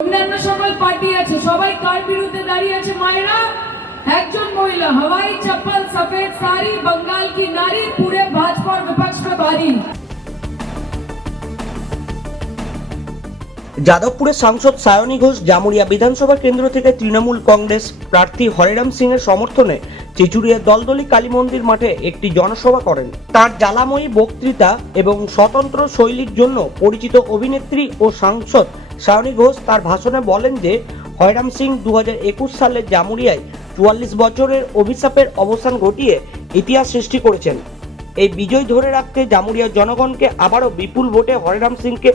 অন্যান্য সকল পার্টি আছে, সবাই কার বিরুদ্ধে দাঁড়িয়ে আছে? মায়েরা, একজন মহিলা हवाई चप्पल सफेद साड़ी बंगाल की नारी पूरे भाजपा और विपक्ष पे भारी। যাদবপুরের সাংসদ সায়নী ঘোষ জামুরিয়া বিধানসভা কেন্দ্র থেকে তৃণমূল কংগ্রেস প্রার্থী হরেরাম সিং এর সমর্থনে চিচুড়িয়া দলদলি কালী মন্দির মাঠে একটি জনসভা করেন। তার জ্বালাময়ী বক্তৃতা এবং স্বতন্ত্র শৈলীর জন্য পরিচিত অভিনেত্রী ও সাংসদ সায়নী ঘোষ তার ভাষণে বলেন যে হরেরাম সিং 2021 সালে জামুরিয়ায় 44 বছরের অভিশাপের অবসান ঘটিয়ে ইতিহাস সৃষ্টি করেছেন। এই বিজয় ধরে রাখতে জামুরিয়ার জনগণকে আবারও বিপুল ভোটে হরেরাম সিংকে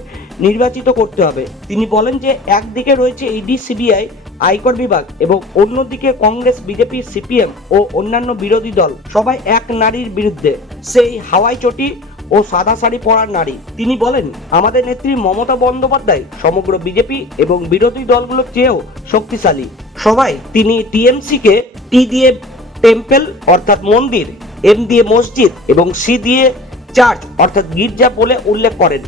নির্বাচিত করতে হবে। তিনি বলেন যে একদিকে রয়েছে ইডি, সিবিআই, আয়কর বিভাগ এবং অন্যদিকে কংগ্রেস, বিজেপি, সিপিএম ও অন্যান্য বিরোধী দল সবাই এক নারীর বিরুদ্ধে, সেই হাওয়াই চটি ও সাদা শাড়ি পরার নারী। তিনি বলেন আমাদের নেত্রী মমতা বন্দ্যোপাধ্যায় সমগ্র বিজেপি এবং বিরোধী দলগুলোর চেয়েও শক্তিশালী। সবাই তিনি টিএমসিকে টি দিয়ে টেম্পল অর্থাৎ মন্দির, এম দিয়ে মসজিদ এবং সি দিয়ে চার্চ অর্থাৎ গির্জা বলে উল্লেখ করেন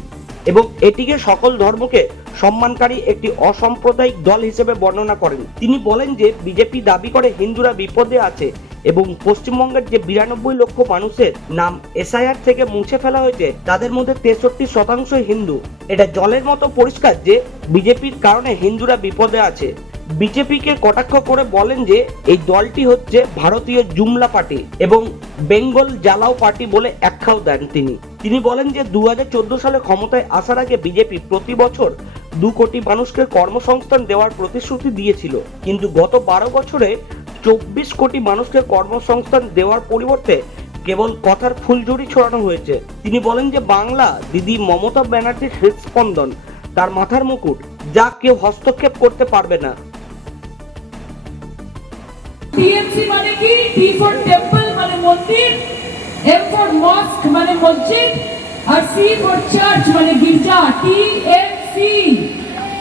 এবং এটিকে সকল ধর্মকে সম্মানকারী একটি অসাম্প্রদায়িক দল হিসেবে বর্ণনা করেন। তিনি বলেন যে বিজেপি দাবি করে হিন্দুরা বিপদে আছে এবং পশ্চিমবঙ্গের যে 92 লক্ষ মানুষের নাম এসআইআর থেকে মুছে ফেলা হয়েছে তাদের মধ্যে 63% হিন্দু। এটা জলের মতো পরিষ্কার যে বিজেপির কারণে হিন্দুরা বিপদে আছে। বিজেপিকে কটাক্ষ করে বলেন যে এই দলটি হচ্ছে ভারতীয় জুমলা পার্টি এবং বেঙ্গল জ্বালাও পার্টি বলে আখ্যাও দেন তিনি বলেন যে 2014 সালে ক্ষমতায় আসার আগে বিজেপি প্রতি বছর 2 কোটি মানুষকে কর্মসংস্থান দেওয়ার প্রতিশ্রুতি দিয়েছিল, কিন্তু গত 12 বছরে 24 কোটি মানুষকে কর্মসংস্থান দেওয়ার পরিবর্তে কেবল কথার ফুলঝুরি ছড়ানো হয়েছে। তিনি বলেন যে বাংলা দিদি মমতা ব্যানার্জির হৃদস্পন্দন, তার মাথার মুকুট, যা কেউ হস্তক্ষেপ করতে পারবে না। টিএমসি মানে কি? টি ফর টেম্পল মানে মন্দির, এম ফর মস্ক মানে মসজিদ, আর সি ফর চার্চ মানে গির্জা, টিএমসি।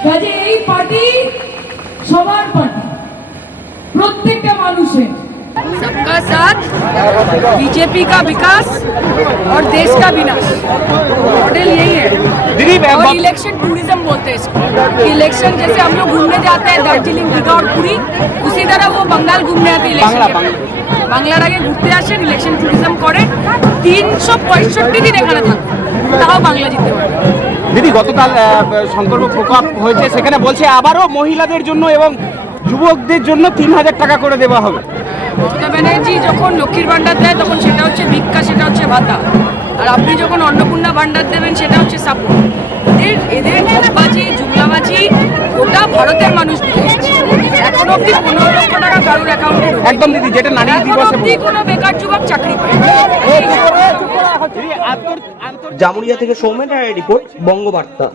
কাজে এই পার্টি সবার পার্টি, প্রত্যেকটা মানুষের। सबका साथ, बीजेपी का विकास और देश का विनाश, मॉडल यही है। और इलेक्शन टूरिज्म बोलते हैं इसको। इलेक्शन जैसे हम लोग घूमने जाते हैं दार्जिलिंग, दीघा और पुरी, उसी तरह वो बंगाल घूमने आते इलेक्शन বাংলার আগে ঘুরতে আসেন, ইলেকশন ট্যুরিজম করেন, 365 দিন এখানে থাকুন, তাও বাংলা জিততে পারবে। দিদি, গতকাল সংকল্প প্রকল্প হয়েছে, সেখানে বলছে আবারও মহিলাদের জন্য এবং যুবকদের জন্য 3000 টাকা করে দেওয়া হবে। মমতা ব্যানার্জি যখন লক্ষ্মীর ভান্ডার দেয় তখন সেটা হচ্ছে ভিক্ষা, সেটা হচ্ছে ভাতা, আর আপনি যখন অন্নপূর্ণা ভান্ডার দেবেন সেটা হচ্ছে সাপোর্ট। এদের ঠকবাজি, জুমলাবাজি গোটা ভারতের মানুষ বুঝে গেছে। এখন অব্দি 15 লক্ষ টাকা কারোর অ্যাকাউন্টে একদম দিদি, যেটা নারী দিবসে কোনো বেকার যুবক চাকরি পায়। জামুরিয়া থেকে সৌমেন রায়ের রিপোর্ট, বঙ্গবার্তা।